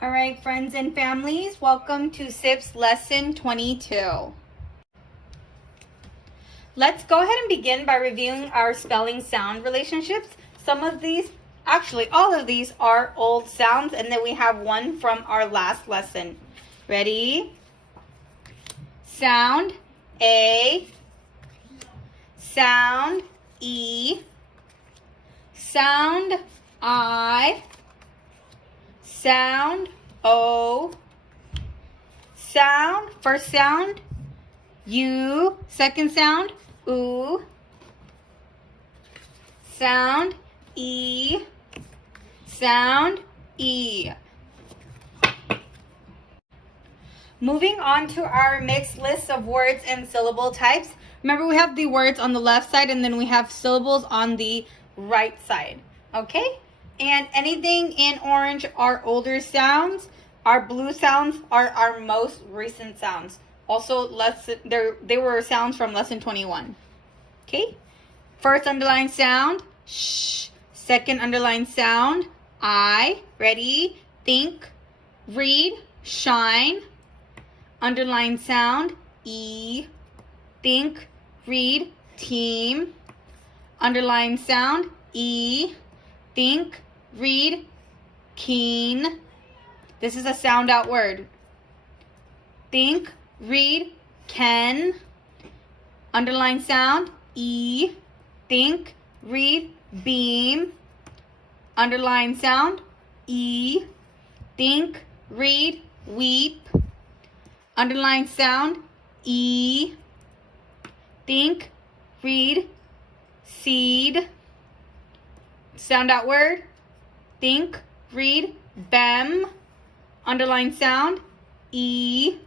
All right, friends and families, welcome to SIPPS Lesson 22. Let's go ahead and begin by reviewing our spelling sound relationships. Some of these, actually all of these, are old sounds, and then we have one from our last lesson. Ready? Sound A, sound E, sound I, sound O, sound, first sound, U, second sound, oo, sound E, sound E. Moving on to our mixed list of words and syllable types. Remember, we have the words on the left side and then we have syllables on the right side. Okay? And anything in orange are older sounds. Our blue sounds are our most recent sounds. Also, they were sounds from lesson 21. Okay? First underlined sound, sh. Second underlined sound, I. Ready? Think, read, shine. Underlined sound, E. Think, read, team. Underlined sound, E. Think, read, keen. This is a sound out word. Think, read, can. Underlined sound, E. Think, read, beam. Underlined sound, E. Think, read, weep. Underlined sound, E. Think, read, seed. Sound out word, think, read, bem. Underlined sound, E.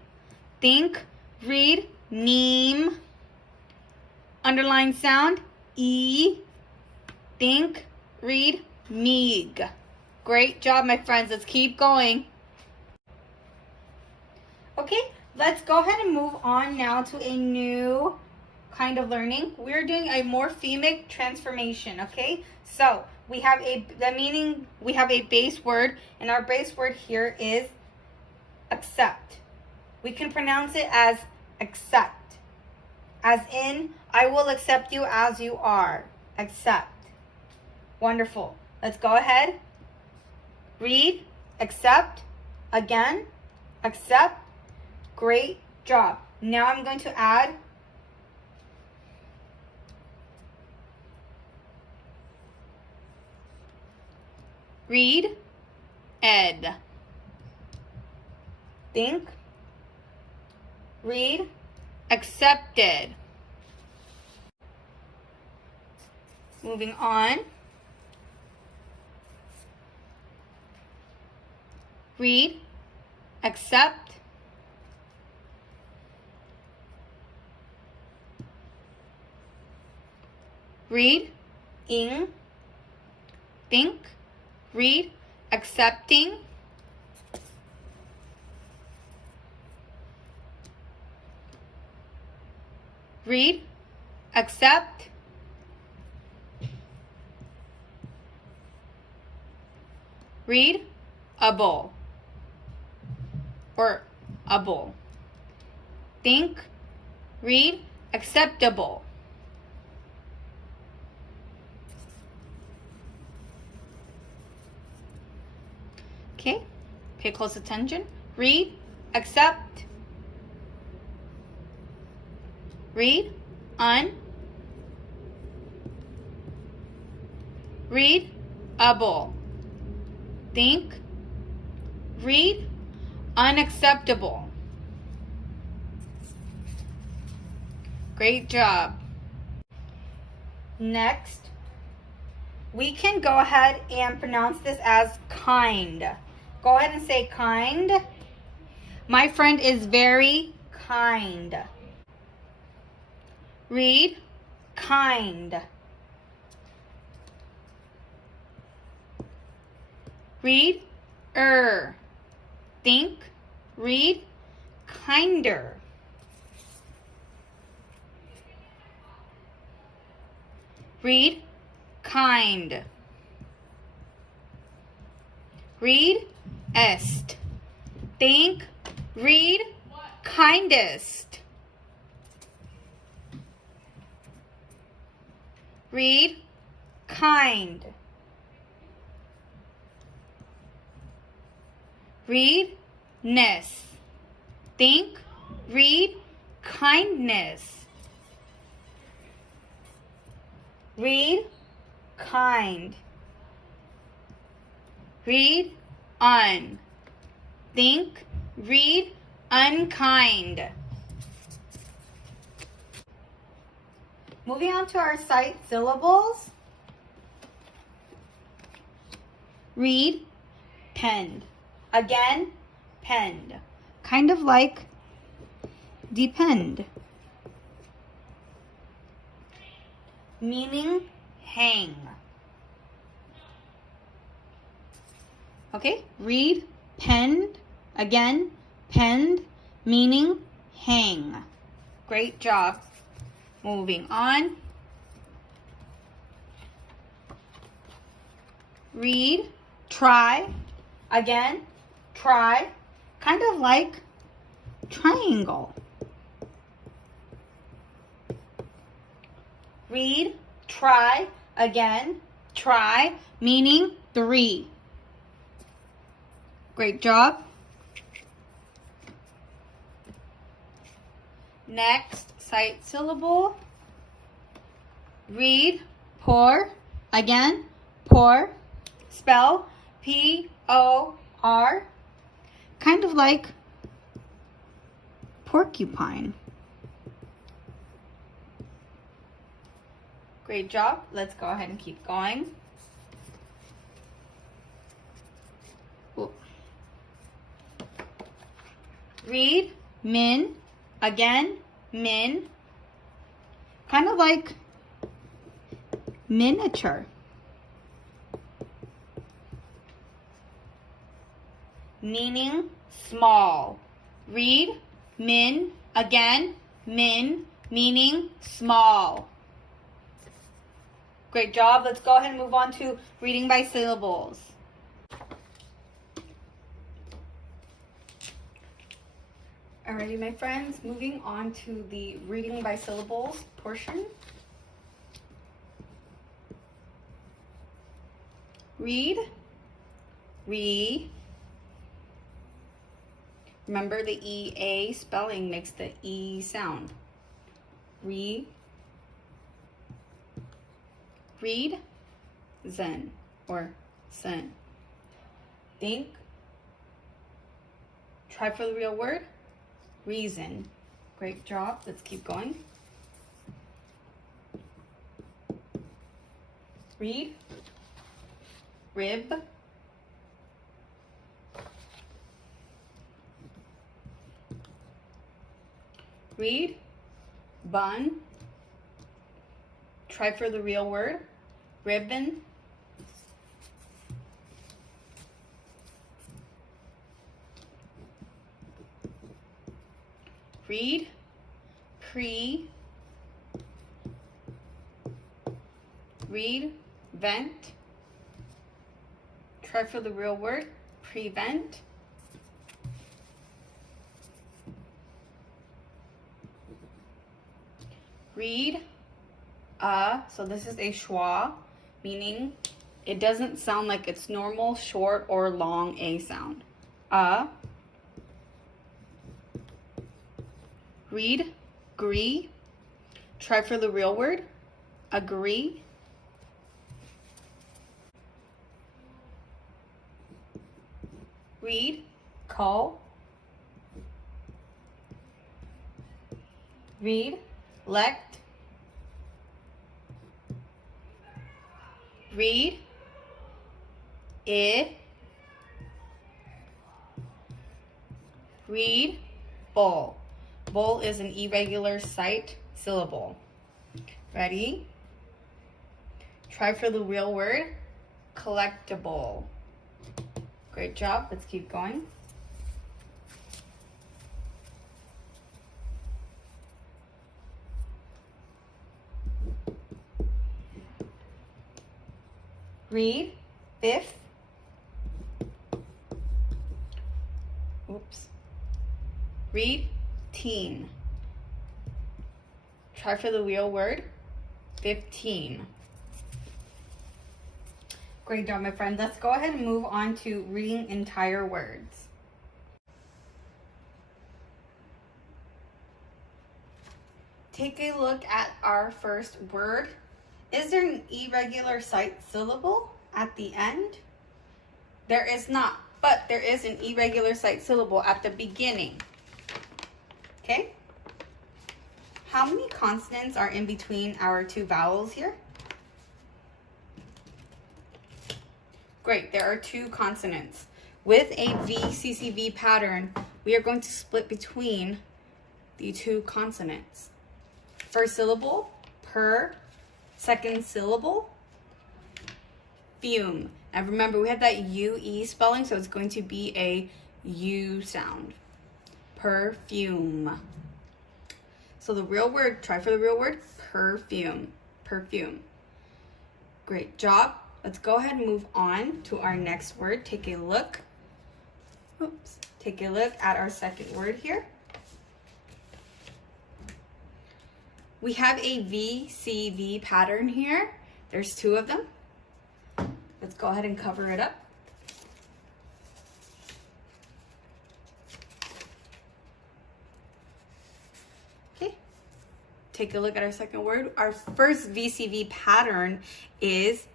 Think, read, neem. Underlined sound, E. Think, read, meeg. Great job, my friends. Let's keep going. Okay, let's go ahead and move on now to a new kind of learning. We're doing a morphemic transformation, okay? So we have we have a base word, and our base word here is accept. We can pronounce it as accept, as in, I will accept you as you are. Accept. Wonderful. Let's go ahead. Read, accept, again, accept. Great job. Now I'm going to add read, ed. Think, read, accepted. Moving on. Read, accept, read, ing, think, read, accepting, read, accept, read, able, or able. Think, read, acceptable. Okay, pay close attention. Read, accept, read, read, able. Think, read, unacceptable. Great job. Next, we can go ahead and pronounce this as kind. Go ahead and say kind. My friend is very kind. Read, kind. Read, think, read, kinder. Read, kind. Read, est. Think. Read. Kindest. Read. Kind. Read. Ness. Think. Read. Kindness. Read. Kind. Read. Un. Think. Read. Unkind. Moving on to our sight syllables. Read. Penned. Again, penned. Kind of like depend. Meaning hang. Okay, read, penned, again, penned, meaning hang. Great job. Moving on. Read, try, again, try, kind of like triangle. Read, try, again, try, meaning 3. Great job. Next, sight syllable. Read, pour, again, pour, spell P-O-R, kind of like porcupine. Great job. Let's go ahead and keep going. Ooh. Read, min, again, min, kind of like miniature. Meaning small. Read, min, again, min, meaning small. Great job. Let's go ahead and move on to reading by syllables. Alrighty, my friends, moving on to the reading by syllables portion. Read, remember the E-A spelling makes the E sound. Read, zen or sen. Think, try for the real word, reason. Great job. Let's keep going. Read, rib, read, bun, try for the real word, ribbon, read, read, vent, try for the real word, prevent, read, so this is a schwa, meaning it doesn't sound like its normal short or long A sound. Read, agree, try for the real word, agree, read, call, read, lect, read, read, bowl. Bowl is an irregular sight syllable. Ready? Try for the real word, collectible. Great job. Let's keep going. Read, fifth. Oops. Read teen. Try for the real word. 15. Great job, my friend. Let's go ahead and move on to reading entire words. Take a look at our first word. Is there an irregular sight syllable at the end? There is not, but there is an irregular sight syllable at the beginning. Okay? How many consonants are in between our two vowels here? Great, there are 2 consonants. With a VCCV pattern, we are going to split between the 2 consonants. First syllable, per. Second syllable, fume. And remember, we had that UE spelling, so it's going to be a U sound. Perfume. So the real word, try for the real word, perfume. Perfume. Great job. Let's go ahead and move on to our next word. Take a look. Oops. Take a look at our second word here. We have a VCV pattern here. There's 2 of them. Let's go ahead and cover it up. Okay. Take a look at our second word. Our first VCV pattern is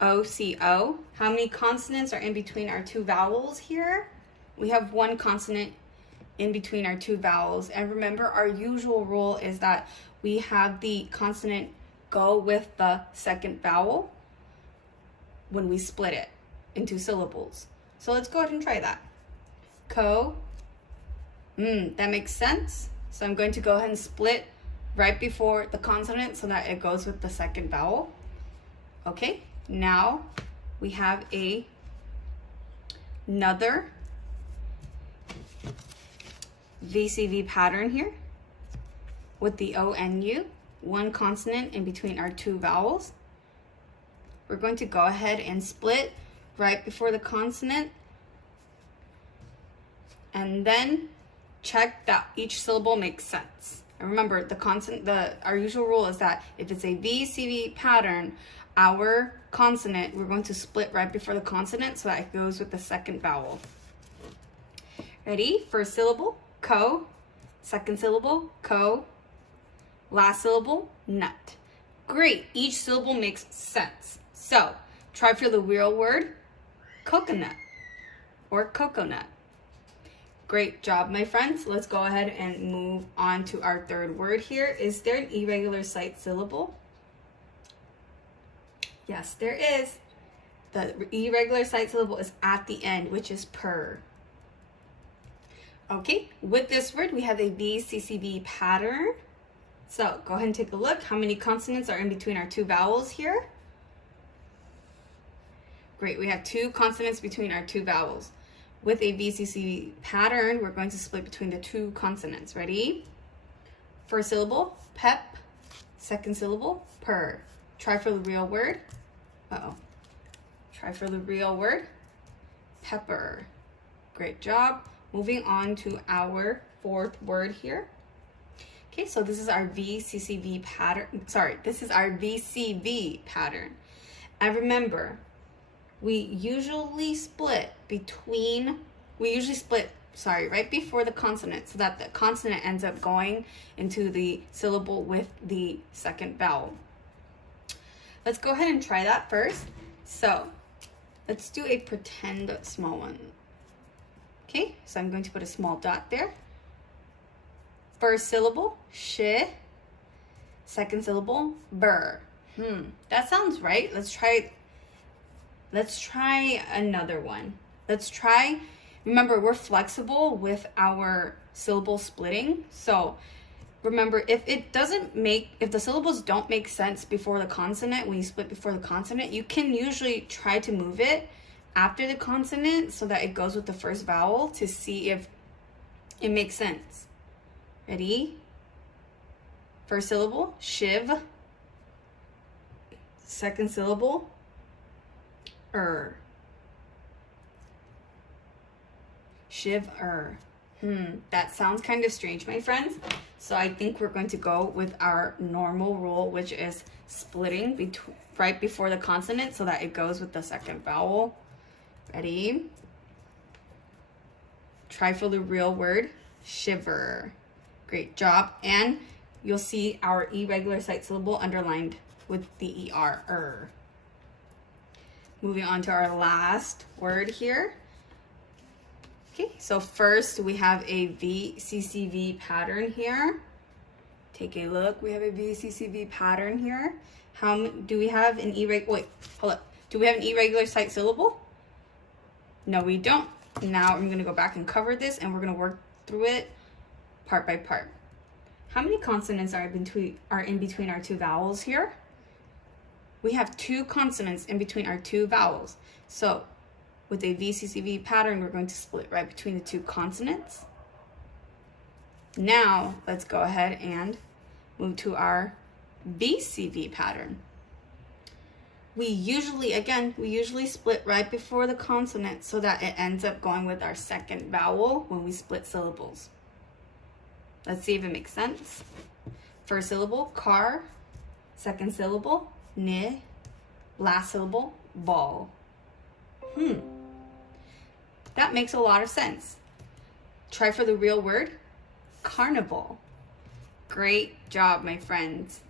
OCO. How many consonants are in between our 2 vowels here? We have 1 consonant in between our 2 vowels. And remember, our usual rule is that we have the consonant go with the second vowel when we split it into syllables. So let's go ahead and try that. Co. That makes sense. So I'm going to go ahead and split right before the consonant so that it goes with the second vowel. Okay, now we have another VCV pattern here with the ONU, 1 consonant in between our 2 vowels. We're going to go ahead and split right before the consonant and then check that each syllable makes sense. And remember, our usual rule is that if it's a VCV pattern, our consonant, we're going to split right before the consonant so that it goes with the second vowel. Ready? First syllable, co. Second syllable, co. Last syllable, nut. Great. Each syllable makes sense. So, try for the real word, coconut or coconut. Great job, my friends. Let's go ahead and move on to our third word here. Is there an irregular sight syllable? Yes, there is. The irregular sight syllable is at the end, which is per. Okay, with this word, we have a VCCV pattern. So go ahead and take a look. How many consonants are in between our 2 vowels here? Great, we have 2 consonants between our 2 vowels. With a VCCV pattern, we're going to split between the 2 consonants. Ready? First syllable, pep. Second syllable, per. Try for the real word. Try for the real word, pepper. Great job. Moving on to our 4th word here. Okay, so this is our VCCV pattern. This is our VCV pattern. And remember, we usually split right before the consonant so that the consonant ends up going into the syllable with the second vowel. Let's go ahead and try that first. So let's do a pretend small one. Okay, so I'm going to put a small dot there. First syllable, sh. Second syllable, bur. That sounds right. Let's try another one. Remember, we're flexible with our syllable splitting. So remember, if the syllables don't make sense before the consonant, when you split before the consonant, you can usually try to move it after the consonant so that it goes with the first vowel to see if it makes sense. Ready? First syllable, shiv. Second syllable, Shiver. That sounds kind of strange, my friends. So I think we're going to go with our normal rule, which is splitting right before the consonant so that it goes with the second vowel. Ready? Try for the real word. Shiver. Great job. And you'll see our irregular sight syllable underlined with the ER. Moving on to our last word here. Okay, so first we have a VCCV pattern here. Take a look. We have a VCCV pattern here. How do we have an irregular? Wait, hold up. Do we have an irregular sight syllable? No, we don't. Now I'm going to go back and cover this, and we're going to work through it part by part. How many consonants are in between our two vowels here? We have 2 consonants in between our 2 vowels. So with a VCCV pattern, we're going to split right between the 2 consonants. Now let's go ahead and move to our VCV pattern. We usually split right before the consonant so that it ends up going with our second vowel when we split syllables. Let's see if it makes sense. First syllable, car. Second syllable, ne. Last syllable, ball. That makes a lot of sense. Try for the real word, carnival. Great job, my friends.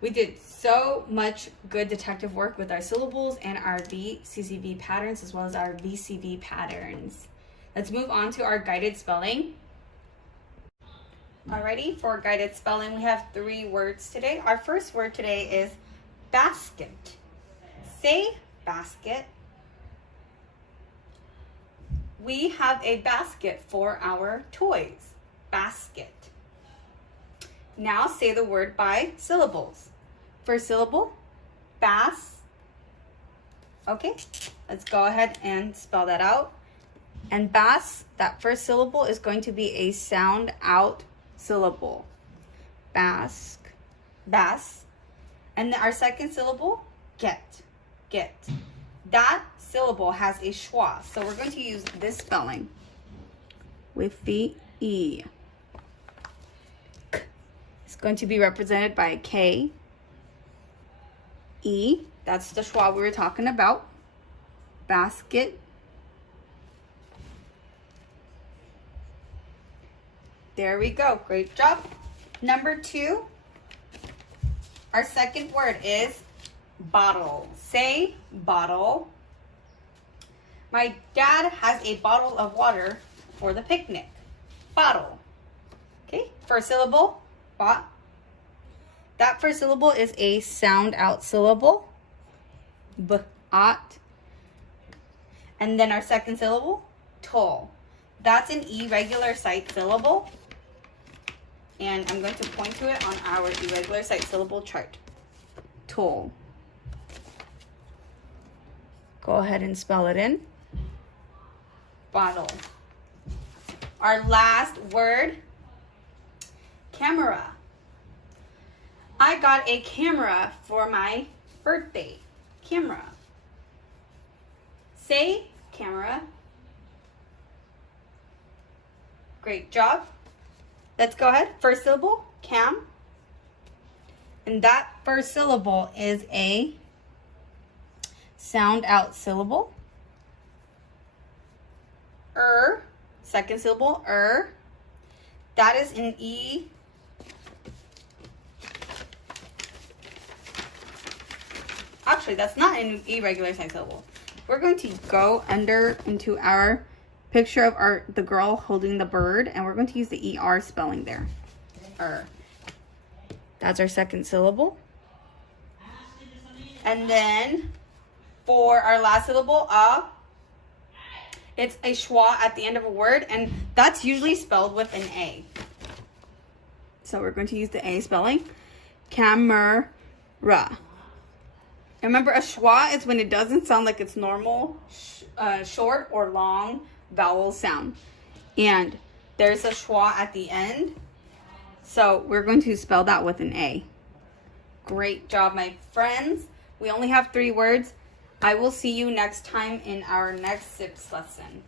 We did so much good detective work with our syllables and our VCCV patterns as well as our VCV patterns. Let's move on to our guided spelling. Alrighty, for guided spelling, we have 3 words today. Our first word today is basket. Say basket. We have a basket for our toys. Basket. Now say the word by syllables. First syllable, bass. Okay, let's go ahead and spell that out. And bass, that first syllable is going to be a sound out syllable. Bask, bass. And our second syllable, get. That syllable has a schwa, so we're going to use this spelling with the E. It's going to be represented by K, E. That's the schwa we were talking about. Basket. There we go. Great job. Number 2, our second word is bottle. Say bottle. My dad has a bottle of water for the picnic. Bottle. Okay, first syllable, bot. That first syllable is a sound out syllable. B-ot. And then our second syllable, tol. That's an irregular sight syllable. And I'm going to point to it on our irregular sight syllable chart. Tol. Go ahead and spell it in. Bottle. Our last word, camera. I got a camera for my birthday. Camera. Say camera. Great job. Let's go ahead. First syllable, cam. And that first syllable is a sound out syllable. Second syllable, That is an E. Actually, that's not an irregular sight syllable. We're going to go into our picture of the girl holding the bird, and we're going to use the ER spelling there. That's our second syllable. And then for our last syllable, it's a schwa at the end of a word, and that's usually spelled with an A. So we're going to use the A spelling. Camera. Remember, a schwa is when it doesn't sound like its normal short or long vowel sound. And there's a schwa at the end. So we're going to spell that with an A. Great job, my friends. We only have 3 words. I will see you next time in our next SIPPS lesson.